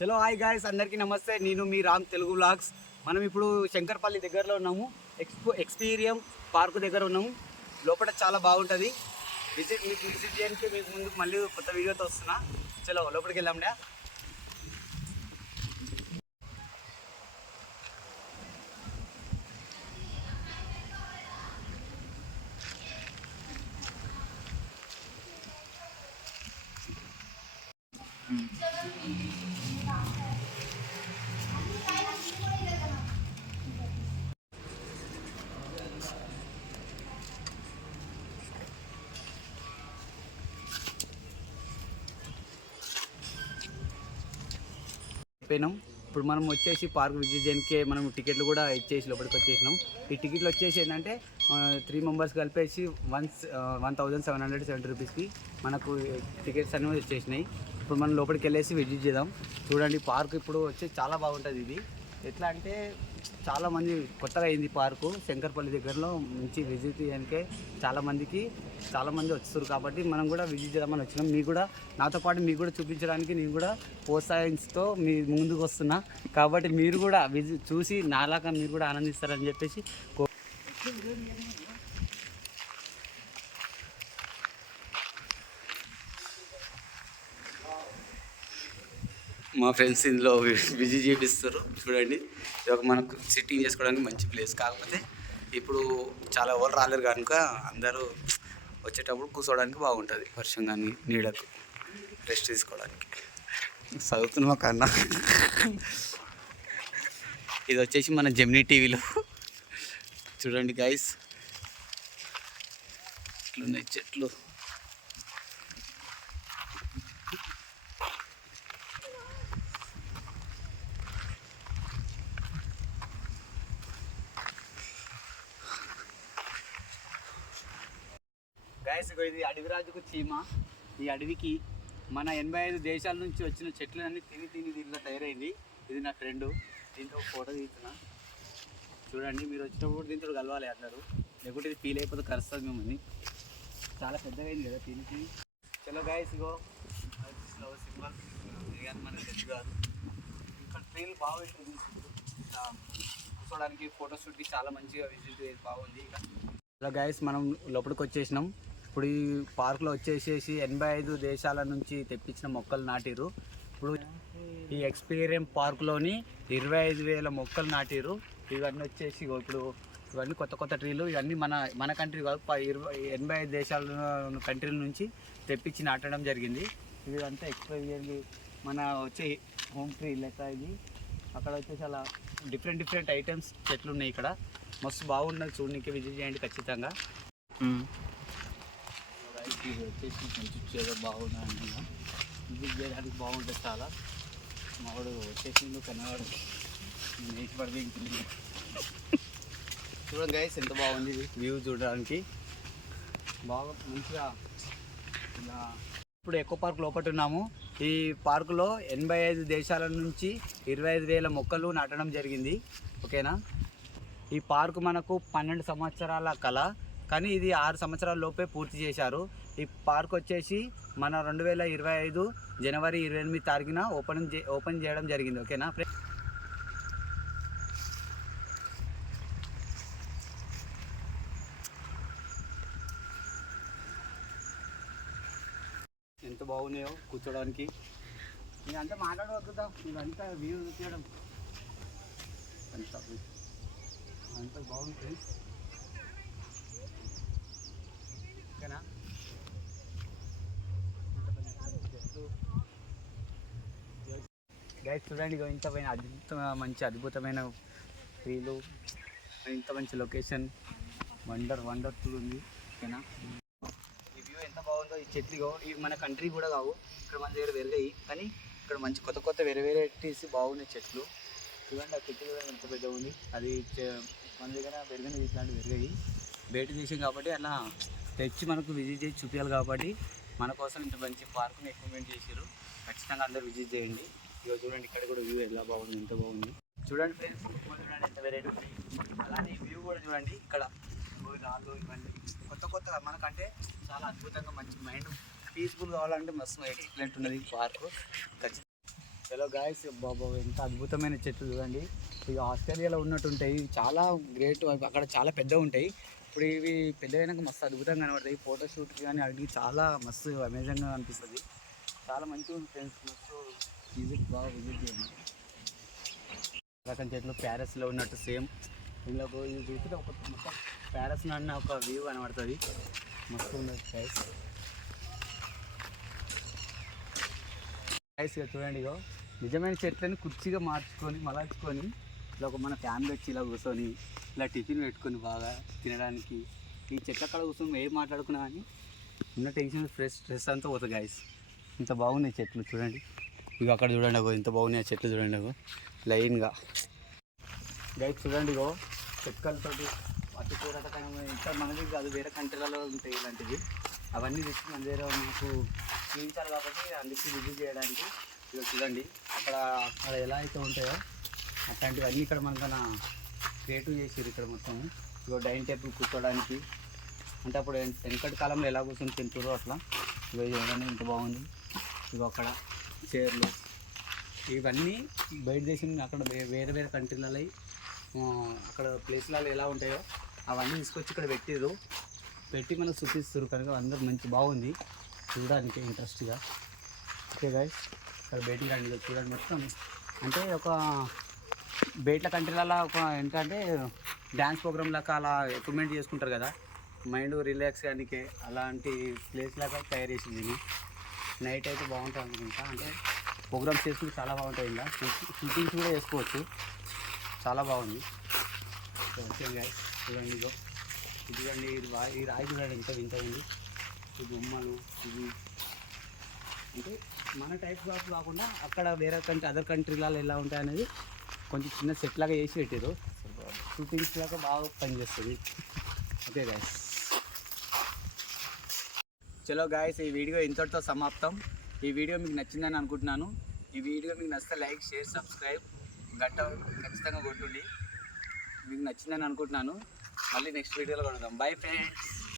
చలో hi guys, అందరికీ నమస్తే. నేను మీ రామ్ తెలుగు వ్లాగ్స్. మనం ఇప్పుడు శంకర్పల్లి దగ్గరలో ఉన్నాము. ఎక్స్పీరియం పార్క్ దగ్గర ఉన్నాము. లోపల చాలా బాగుంటుంది. విజిట్ చేయడానికి మీకు ముందుకు మళ్ళీ కొత్త వీడియోతో వస్తున్నా. చలో లోపలికి వెళ్దాండా. అయిపోయినాం. ఇప్పుడు మనం వచ్చేసి పార్క్ విజిట్ చేయడానికి మనం టికెట్లు కూడా ఇచ్చేసి లోపలికి వచ్చేసినాం. ఈ టికెట్లు వచ్చేసి ఏంటంటే 3 మెంబర్స్ కలిపేసి 1770 రూపీస్కి మనకు టికెట్స్ అనేవి వచ్చేసినాయి. ఇప్పుడు మనం లోపలికి వెళ్ళేసి విజిట్ చేద్దాం. చూడండి, పార్క్ ఇప్పుడు వచ్చి చాలా బాగుంటుంది. ఇది ఎట్లా అంటే చాలామంది కొత్తగా అయింది పార్కు. శంకర్పల్లి దగ్గరలో మంచి విజిట్ చేయడానికే చాలామంది వస్తారు. కాబట్టి మనం కూడా విజిట్ చేద్దామని వచ్చినాం. మీకు కూడా నాతో పాటు మీకు కూడా చూపించడానికి నేను కూడా ప్రోత్సాహించుతో మీ ముందుకు వస్తున్నా. కాబట్టి మీరు కూడా చూసి నాలాగా మీరు కూడా ఆనందిస్తారని చెప్పేసి మా ఫ్రెండ్స్ ఇందులో విజిట్ చేపిస్తారు. చూడండి, ఇది ఒక మనకు సిట్టింగ్ చేసుకోవడానికి మంచి ప్లేస్. కాకపోతే ఇప్పుడు చాలా ఎవరు రాలేరు కనుక అందరూ వచ్చేటప్పుడు కూర్చోవడానికి బాగుంటుంది. వర్షం కానీ నీడకు రెస్ట్ తీసుకోవడానికి. చదువుతున్నామా కన్నా. ఇది వచ్చేసి మన జెమినీ టీవీలో. చూడండి గైస్, ఇట్లున్నాయి చెట్లు. గైస్, ఇది అడవిరాజుకు చీమ. ఈ అడవికి మన 85 దేశాల నుంచి వచ్చిన చెట్లన్నీ తిని దీంట్లో తయారైంది. ఇది నా ఫ్రెండు. దీంతో ఫోటో తీస్తున్నా. చూడండి, మీరు వచ్చినప్పుడు దీంతో కలవాలి అందరూ, లేకుంటే ఇది ఫీల్ అయిపోతే కరుస్తుంది మిమ్మల్ని. చాలా పెద్దగా అయింది కదా తిని. చలో గైస్, ఇగో సింబల్ మన తెచ్చు కాదు. ఇక్కడ ట్రైన్ బాగా కూర్చోడానికి ఫోటోషూట్కి చాలా మంచిగా విజిట్ బాగుంది. ఇలా గైస్, మనం లోపలికి వచ్చేసినాం. ఇప్పుడు ఈ పార్క్లో వచ్చేసేసి 85 దేశాల నుంచి తెప్పించిన మొక్కలు నాటిరు. ఇప్పుడు ఈ ఎక్స్పీరియం పార్క్లోని 25,000 మొక్కలు నాటిరు. ఇవన్నీ వచ్చేసి ఇప్పుడు ఇవన్నీ కొత్త ట్రీలు. ఇవన్నీ మన కంట్రీ కాదు, 85 దేశాల కంట్రీల నుంచి తెప్పించి నాటడం జరిగింది. ఇదంతా ఎక్స్పీరియన్ మన వచ్చే హోమ్ ట్రీ లెక్క. ఇది అక్కడ వచ్చేసి అలా డిఫరెంట్ ఐటమ్స్ చెట్లు ఉన్నాయి. ఇక్కడ మస్తు బాగున్నది చూడడానికి. విజిట్ చేయండి ఖచ్చితంగా. ఇది వచ్చేసి మంచి చేదో బాగుంది. విజిట్ చేయడానికి బాగుంటుంది చాలా. మావాడు వచ్చేసి కన్నవాడు నేటి పడితే చూడండి గైస్, ఎంత బాగుంది వ్యూ చూడడానికి. బాగా మంచిగా ఇలా. ఇప్పుడు ఎకో పార్క్ లోపల ఉన్నాము. ఈ పార్కులో 85 దేశాల నుంచి 25,000 మొక్కలు నాటడం జరిగింది. ఓకేనా. ఈ పార్కు మనకు 12 సంవత్సరాల కళ, కానీ ఇది 6 సంవత్సరాల లోపే పూర్తి చేశారు. ఈ పార్క్ వచ్చేసి మన 2025 జనవరి 28 తారీఖున ఓపెన్ చేయడం జరిగింది. ఓకేనా. ఎంత బాగున్నాయో కూర్చోడానికి. ఇదంతా మాట్లాడవద్దా, ఇదంతా వ్యూ తీయడం అంత బాగుంది ఫ్రెండ్స్. ఓకేనా. గైస్ చూడండి, ఇంత మంచి అద్భుతమైన ట్రీలు, ఇంత మంచి లొకేషన్, వండర్ఫుల్ ఉంది. ఓకేనా. ఈ వ్యూ ఎంత బాగుందో. ఈ చెట్లు ఇవి మన కంట్రీ కూడా కావు, ఇక్కడ మన దగ్గర పెరిగాయి. కానీ ఇక్కడ మంచి కొత్త వెరైటీస్ బాగున్నాయి చెట్లు. చూడండి, ఆ చెట్లు కూడా ఎంత పెద్దగా ఉంది. అది మన దగ్గర పెరిగినవి ఇట్లాంటివి పెరిగాయి. బయట దేశం కాబట్టి అలా తెచ్చి మనకు విజిట్ చేసి చూపించాలి. కాబట్టి మన కోసం ఇంత మంచి పార్క్ని ఎక్విప్మెంట్ చేశారు. ఖచ్చితంగా అందరూ విజిట్ చేయండి. ఇక చూడండి, ఇక్కడ కూడా వ్యూ ఎలా బాగుంది, ఎంత బాగుంది చూడండి ఫ్రెండ్స్. చూడండి ఎంత వెరైటీ ఉంది. అలానే వ్యూ కూడా చూడండి. ఇక్కడ రాళ్ళు ఇవన్నీ కొత్తగా మనకంటే చాలా అద్భుతంగా మంచి మైండ్ పీస్ఫుల్ కావాలంటే మస్తు ఎక్సలెంట్ ఉన్నది పార్కు. ఖచ్చితంగా హలో గాయస్, బాబా ఎంత అద్భుతమైన చెట్లు చూడండి. ఇవి ఆస్ట్రేలియాలో ఉన్నట్టు ఉంటాయి. ఇవి చాలా గ్రేట్, అక్కడ చాలా పెద్దగా ఉంటాయి. ఇప్పుడు ఇవి పెద్దగైనాక మస్తు అద్భుతంగా కనబడతాయి. ఫోటోషూట్కి కానీ అడిగి చాలా మస్తు అమేజింగ్గా అనిపిస్తుంది. చాలా మంచిగా ఉంది ఫ్రెండ్స్, మస్తు బాగా విజిట్ చేయండి. రకం చెట్లు ప్యారిస్లో ఉన్నట్టు సేమ్ వీళ్ళకు ఇది చూస్తే ఒక మొత్తం ప్యారిస్ అన్న ఒక వ్యూ కనబడుతుంది. మస్తు ఉన్నది గైస్. గైస్ ఇక చూడండి, ఇగో నిజమైన చెట్లని కుర్చీగా మార్చుకొని మలచుకొని ఇలా ఒక మన ఫ్యామిలీ వచ్చి ఇలా కూర్చొని ఇలా టిఫిన్ పెట్టుకొని బాగా తినడానికి ఈ చెట్ల కాడ కూర్చొని ఏం మాట్లాడుకున్నా కానీ ఉన్న టెన్షన్ స్ట్రెస్ అంతా పోతుంది గైస్. ఇంత బాగున్నాయి చెట్లు చూడండి. ఇక అక్కడ చూడండి, అగో ఇంత బాగున్నాయి ఆ చెట్లు చూడండి, అగో లైన్గా. గైస్ చూడండి, ఇగో చెక్కలతోటి అటు కూరటకం ఇంకా మనది కాదు, వేరే కంట్రీలలో ఉంటాయి ఇలాంటివి. అవన్నీ తెచ్చి మన దగ్గర మనకు చూపించాలి కాబట్టి అందుకే విజిట్ చేయడానికి. ఇక చూడండి అక్కడ అక్కడ ఎలా అయితే ఉంటాయో అట్లాంటివన్నీ ఇక్కడ మనకన్నా క్రియేటివ్ చేసారు ఇక్కడ మొత్తం. ఇక డైనింగ్ టేబుల్ కూర్చోడానికి, అంటే అప్పుడు వెనకటి కాలంలో ఎలా కూర్చొని తింటారో అట్లా. ఇక చూడండి ఇంత బాగుంది. ఇక అక్కడ చైర్లు ఇవన్నీ బయట దేశం అక్కడ వేరే వేరే కంట్రీలలో అక్కడ ప్లేస్లలో ఎలా ఉంటాయో అవన్నీ తీసుకొచ్చి ఇక్కడ పెట్టి మనకు చూపిస్తారు కనుక అందరూ మంచి బాగుంది చూడడానికి ఇంట్రెస్ట్గా. ఓకే గైస్, ఇక్కడ బయటికి రండి చూడండి మొత్తం. అంటే ఒక బయట కంట్రీలలో ఒక ఏంటంటే డ్యాన్స్ ప్రోగ్రామ్ లాగా అలా ఎక్విప్మెంట్ చేసుకుంటారు కదా, మైండ్ రిలాక్స్ కానీ అలాంటి ప్లేస్ లాగా తయారు చేసింది. నైట్ అయితే బాగుంటుంది అనుకుంటా, అంటే ప్రోగ్రామ్స్ చేసుకుంటే చాలా బాగుంటాయి. ఇంకా షూటింగ్స్ కూడా చేసుకోవచ్చు, చాలా బాగుంది. ఓకే గైస్ చూడండి, ఇదిగండి ఈ రాయి చూడండి ఎంత వింత ఉంది. ఈ బొమ్మలు ఇవి అంటే మన టైప్ ఆఫ్ కాకుండా అక్కడ వేరే అదర్ కంట్రీలలో ఎలా ఉంటాయి అనేది కొంచెం చిన్న సెట్ లాగా చేసి పెట్టారు. షూటింగ్స్ లాగా బాగా పనిచేస్తుంది. ఓకే గైస్, చలో గాయస్, ఈ వీడియో ఇంతటితో సమాప్తం. ఈ వీడియో మీకు నచ్చిందని అనుకుంటున్నాను. ఈ వీడియో మీకు నచ్చితే లైక్, షేర్, సబ్స్క్రైబ్ గంట ఖచ్చితంగా కొట్టుండి. మీకు నచ్చిందని అనుకుంటున్నాను. మళ్ళీ నెక్స్ట్ వీడియోలో కలుద్దాం. Bye friends.